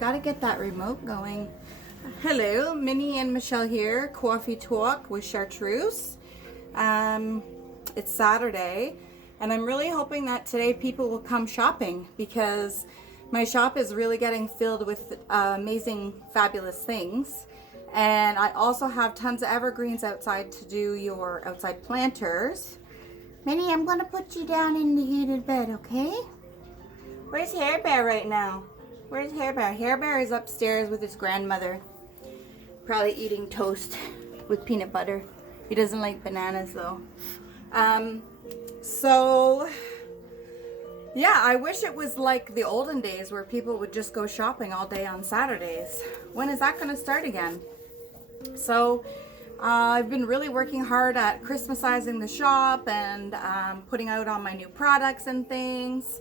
gotta get that remote going. Hello, Minnie and Michelle here, Coffee Talk with Chartreuse. It's Saturday, and I'm really hoping that today people will come shopping because my shop is really getting filled with amazing, fabulous things. And I also have tons of evergreens outside to do your outside planters. Minnie, I'm gonna put you down in the heated bed, okay? Where's Hair Bear right now? Where's Hair Bear? Hair Bear is upstairs with his grandmother. Probably eating toast with peanut butter. He doesn't like bananas though. So yeah, I wish it was like the olden days where people would just go shopping all day on Saturdays. When is that gonna start again? So I've been really working hard at Christmasizing the shop and putting out all my new products and things.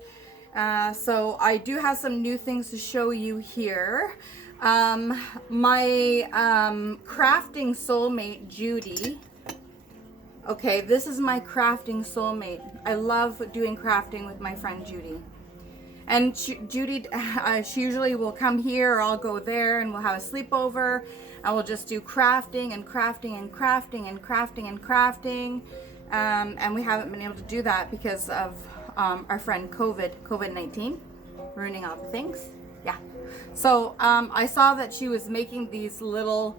So I do have some new things to show you here. My crafting soulmate, Judy. Okay, this is my crafting soulmate. I love doing crafting with my friend Judy. And Judy, she usually will come here or I'll go there and we'll have a sleepover and we'll just do crafting and crafting and crafting and crafting and crafting. And we haven't been able to do that because of our friend COVID-19 ruining all the things. Yeah. So I saw that she was making these little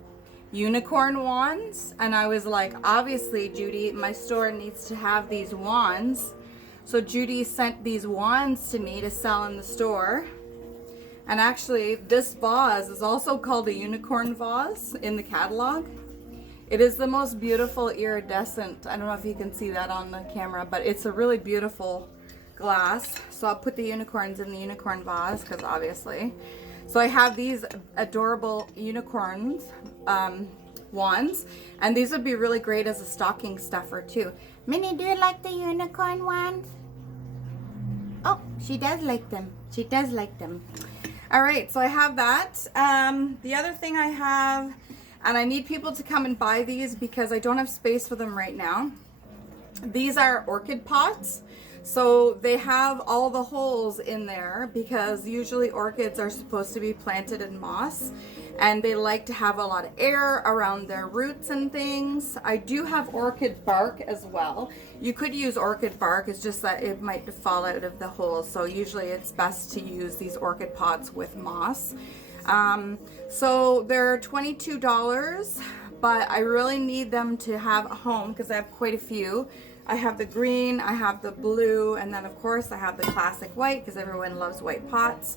unicorn wands and I was like, obviously Judy, my store needs to have these wands. So Judy sent these wands to me to sell in the store. And actually this vase is also called a unicorn vase in the catalog. It is the most beautiful iridescent, I don't know if you can see that on the camera, but it's a really beautiful glass. So I'll put the unicorns in the unicorn vase because obviously. So I have these adorable unicorns wands, and these would be really great as a stocking stuffer too. Minnie, do you like the unicorn wands? Oh, she does like them. She does like them. All right, so I have that. The other thing I have, and I need people to come and buy these because I don't have space for them right now. These are orchid pots. So they have all the holes in there because usually orchids are supposed to be planted in moss and they like to have a lot of air around their roots and things. I do have orchid bark as well. You could use orchid bark, it's just that it might fall out of the holes. So usually it's best to use these orchid pots with moss. So they're $22, but I really need them to have a home because I have quite a few. I have the green, I have the blue, and then of course I have the classic white because everyone loves white pots.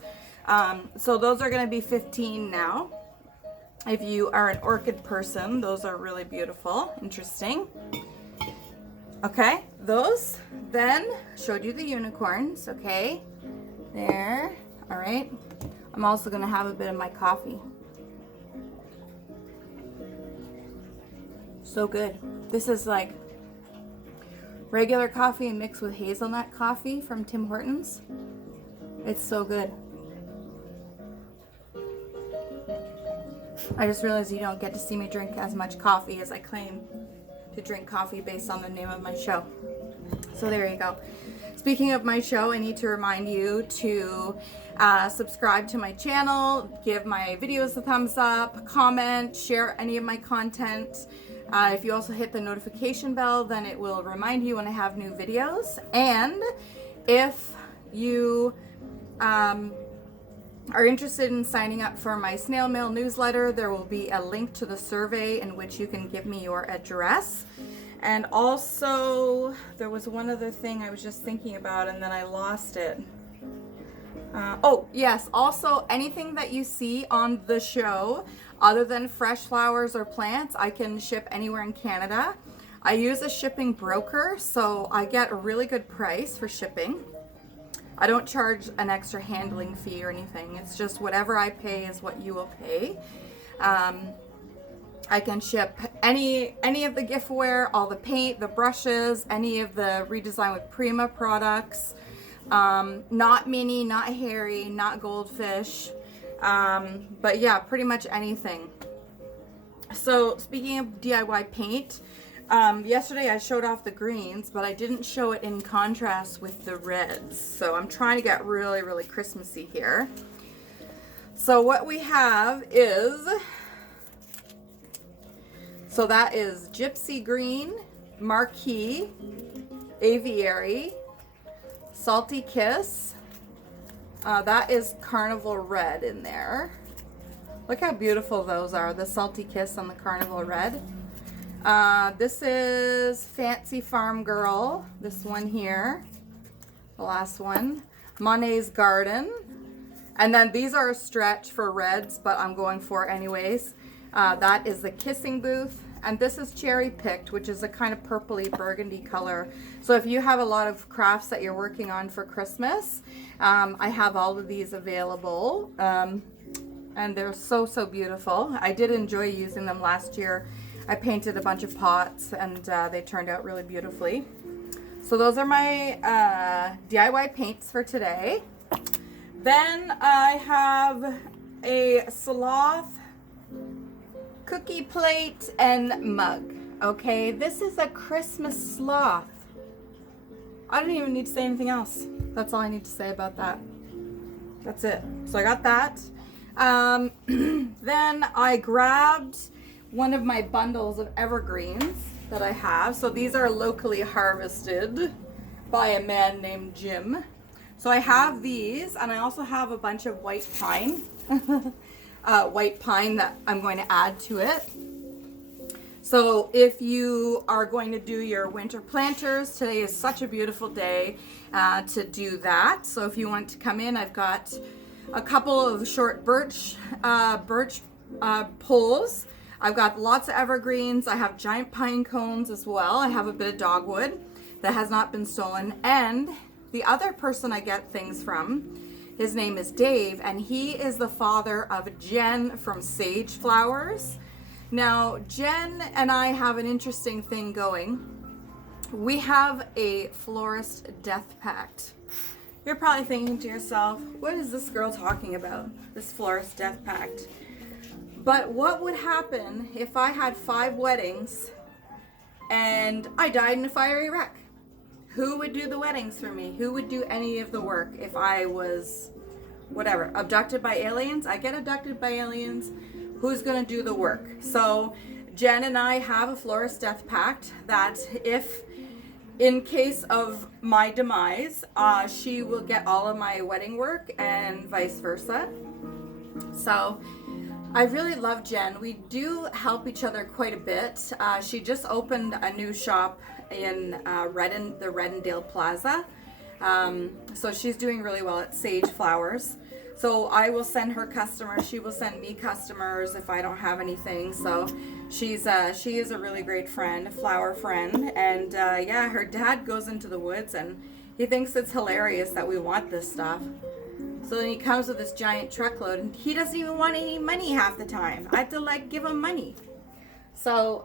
So those are going to be $15 now. If you are an orchid person, those are really beautiful, interesting. Okay, those. Then showed you the unicorns. Okay, there. All right. I'm also going to have a bit of my coffee. So good. This is like regular coffee mixed with hazelnut coffee from Tim Hortons. It's so good. I just realized you don't get to see me drink as much coffee as I claim to drink coffee based on the name of my show. So there you go. Speaking of my show, I need to remind you to subscribe to my channel, give my videos a thumbs up, comment, share any of my content. If you also hit the notification bell, then it will remind you when I have new videos. And if you are interested in signing up for my snail mail newsletter, there will be a link to the survey in which you can give me your address. And also, there was one other thing I was just thinking about and then I lost it. Oh, yes. Also, anything that you see on the show, other than fresh flowers or plants, I can ship anywhere in Canada. I use a shipping broker, so I get a really good price for shipping. I don't charge an extra handling fee or anything. It's just whatever I pay is what you will pay. I can ship any of the giftware, all the paint, the brushes, any of the Redesign with Prima products. Not Minnie, not Harry, not Goldfish. But yeah, pretty much anything. So speaking of DIY paint, yesterday I showed off the greens, but I didn't show it in contrast with the reds. So I'm trying to get really, really Christmassy here. So what we have is, so that is Gypsy Green, Marquee, Aviary, Salty Kiss. That is Carnival Red in there. Look how beautiful those are, the Salty Kiss and the Carnival Red. This is Fancy Farm Girl, this one here, the last one. Monet's Garden. And then these are a stretch for reds, but I'm going for anyways. That is the Kissing Booth. And this is Cherry Picked, which is a kind of purpley burgundy color. So if you have a lot of crafts that you're working on for Christmas, I have all of these available. And they're so, so beautiful. I did enjoy using them last year. I painted a bunch of pots and they turned out really beautifully. So those are my DIY paints for today. Then I have a Sloth cookie plate and mug. Okay, this is a Christmas sloth. I don't even need to say anything else. That's all I need to say about that. That's it. So I got that. Then I grabbed one of my bundles of evergreens that I have. So these are locally harvested by a man named Jim. So I have these, and I also have a bunch of white pine. White pine that I'm going to add to it. So if you are going to do your winter planters, today is such a beautiful day to do that. So if you want to come in, I've got a couple of short birch poles. I've got lots of evergreens. I have giant pine cones as well. I have a bit of dogwood that has not been stolen. And the other person I get things from, his name is Dave, and he is the father of Jen from Sage Flowers. Now, Jen and I have an interesting thing going. We have a florist death pact. You're probably thinking to yourself, what is this girl talking about? This florist death pact. But what would happen if I had 5 weddings and I died in a fiery wreck? Who would do the weddings for me? Who would do any of the work if I was, whatever, abducted by aliens? I get abducted by aliens. Who's going to do the work? So Jen and I have a florist death pact that if, in case of my demise, she will get all of my wedding work and vice versa. So I really love Jen. We do help each other quite a bit. She just opened a new shop in the Redendale Plaza. So she's doing really well at Sage Flowers. So I will send her customers. She will send me customers if I don't have anything. So she is a really great friend, a flower friend. And yeah, her dad goes into the woods and he thinks it's hilarious that we want this stuff. So then he comes with this giant truckload and he doesn't even want any money half the time. I have to give him money. So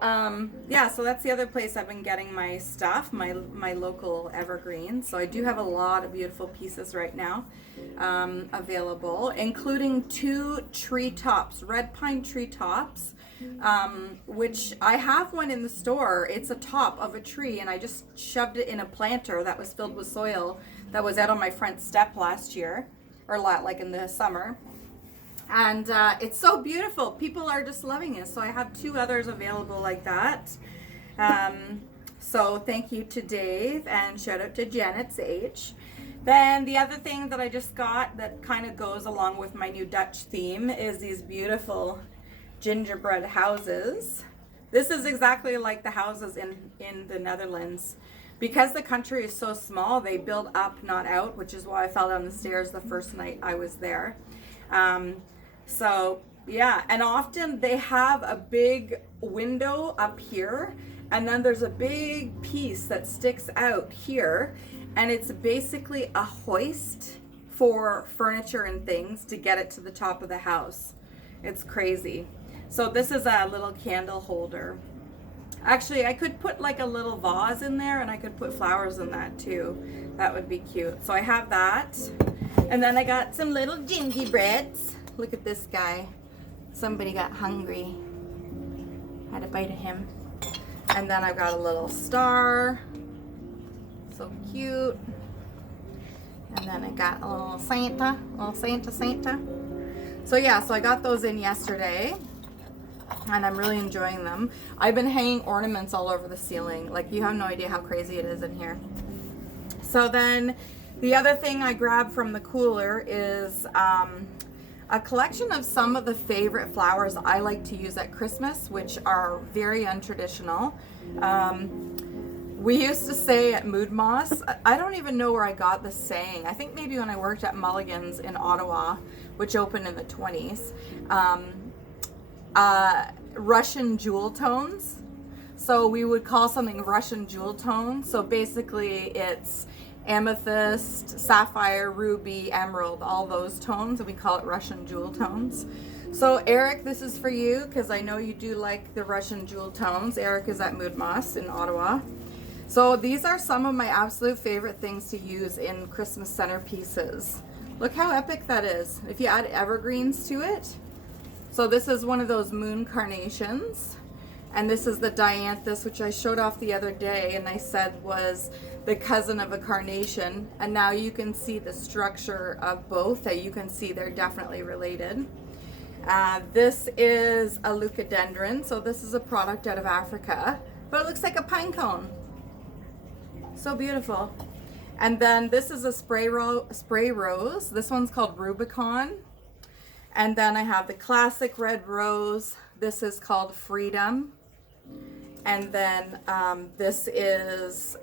yeah, so that's the other place I've been getting my stuff, my local evergreens. So I do have a lot of beautiful pieces right now available, including 2 tree tops, red pine tree tops, which I have one in the store. It's a top of a tree and I just shoved it in a planter that was filled with soil that was out on my front step last year, or like in the summer. And it's so beautiful. People are just loving it. So I have 2 others available like that. So thank you to Dave and shout out to Janet Sage. Then the other thing that I just got that kind of goes along with my new Dutch theme is these beautiful gingerbread houses. This is exactly like the houses in the Netherlands. Because the country is so small, they build up, not out, which is why I fell down the stairs the first night I was there. So yeah, and often they have a big window up here and then there's a big piece that sticks out here and it's basically a hoist for furniture and things to get it to the top of the house. It's crazy. So this is a little candle holder. Actually, I could put a little vase in there and I could put flowers in that too. That would be cute. So I have that. And then I got some little gingerbreads. Look at this guy. Somebody got hungry. Had a bite of him. And then I've got a little star. So cute. And then I got a little Santa. So yeah, so I got those in yesterday and I'm really enjoying them. I've been hanging ornaments all over the ceiling. Like, you have no idea how crazy it is in here. So then the other thing I grabbed from the cooler is a collection of some of the favorite flowers I like to use at Christmas, which are very untraditional. We used to say at Mood Moss, I don't even know where I got this saying. I think maybe when I worked at Mulligan's in Ottawa, which opened in the 20s. Russian jewel tones. So we would call something Russian jewel tones. So basically it's amethyst, sapphire, ruby, emerald, all those tones, and we call it Russian jewel tones. So Eric, this is for you because I know you do like the Russian jewel tones. Eric is at Mood Moss in Ottawa. So these are some of my absolute favorite things to use in Christmas centerpieces. Look how epic that is. If you add evergreens to it. So this is one of those moon carnations. And this is the dianthus, which I showed off the other day and I said was the cousin of a carnation. And now you can see the structure of both, that you can see they're definitely related. This is a leucadendron. So this is a product out of Africa, but it looks like a pine cone. So beautiful. And then this is a spray rose. This one's called Rubicon. And then I have the classic red rose. This is called Freedom. And then this is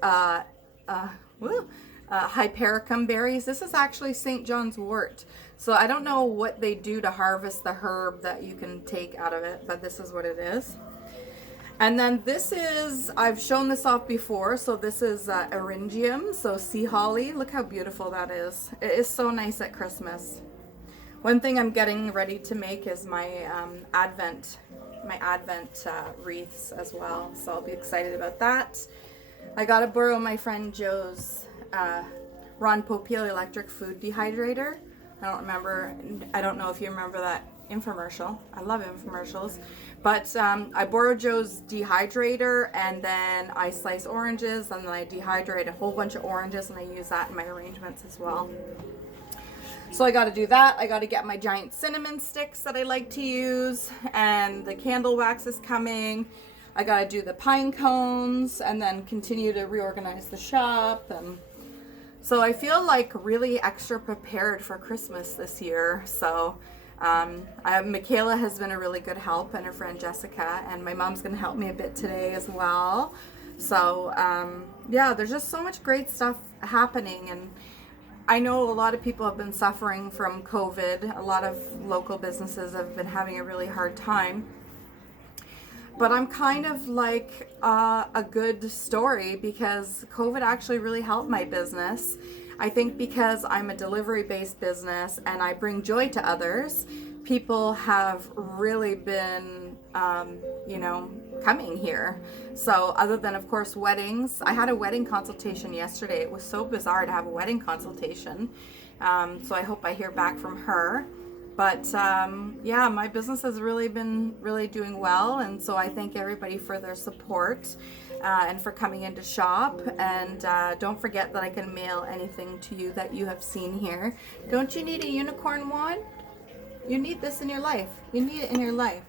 hypericum berries. This is actually St. John's wort. So I don't know what they do to harvest the herb that you can take out of it, but this is what it is. And then this is, I've shown this off before, so this is eryngium, so sea holly. Look how beautiful that is. It is so nice at Christmas. One thing I'm getting ready to make is my Advent wreaths as well, so I'll be excited about that. I got to borrow my friend Joe's Ron Popeil electric food dehydrator. I don't know if you remember that infomercial. I love infomercials. But I borrowed Joe's dehydrator, and then I slice oranges, and then I dehydrate a whole bunch of oranges, and I use that in my arrangements as well. So I got to do that. I got to get my giant cinnamon sticks that I like to use, and the candle wax is coming. I got to do the pine cones, and then continue to reorganize the shop. And so I feel like really extra prepared for Christmas this year. So Michaela has been a really good help, and her friend Jessica, and my mom's going to help me a bit today as well. So yeah, there's just so much great stuff happening, and I know a lot of people have been suffering from COVID. A lot of local businesses have been having a really hard time. But I'm kind of like a good story because COVID actually really helped my business. I think because I'm a delivery-based business and I bring joy to others, people have really been, coming here. So other than, of course, weddings, I had a wedding consultation yesterday. It was so bizarre to have a wedding consultation. So I hope I hear back from her. But yeah, my business has really been doing well. And so I thank everybody for their support and for coming in to shop. And don't forget that I can mail anything to you that you have seen here. Don't you need a unicorn wand? You need this in your life. You need it in your life.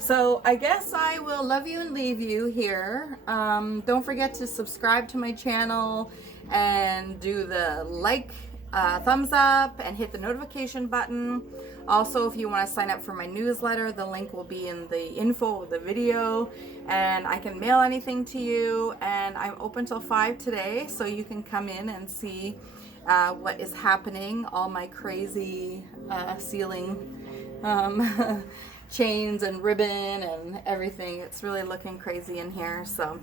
So I guess I will love you and leave you here. Don't forget to subscribe to my channel and do the thumbs up and hit the notification button. Also, if you want to sign up for my newsletter, the link will be in the info of the video, and I can mail anything to you. And I'm open till 5 today, so you can come in and see what is happening, all my crazy ceiling chains and ribbon and everything. It's really looking crazy in here. So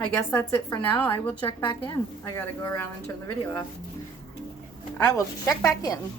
I guess that's it for now. I will check back in. I gotta go around and turn the video off. I will check back in.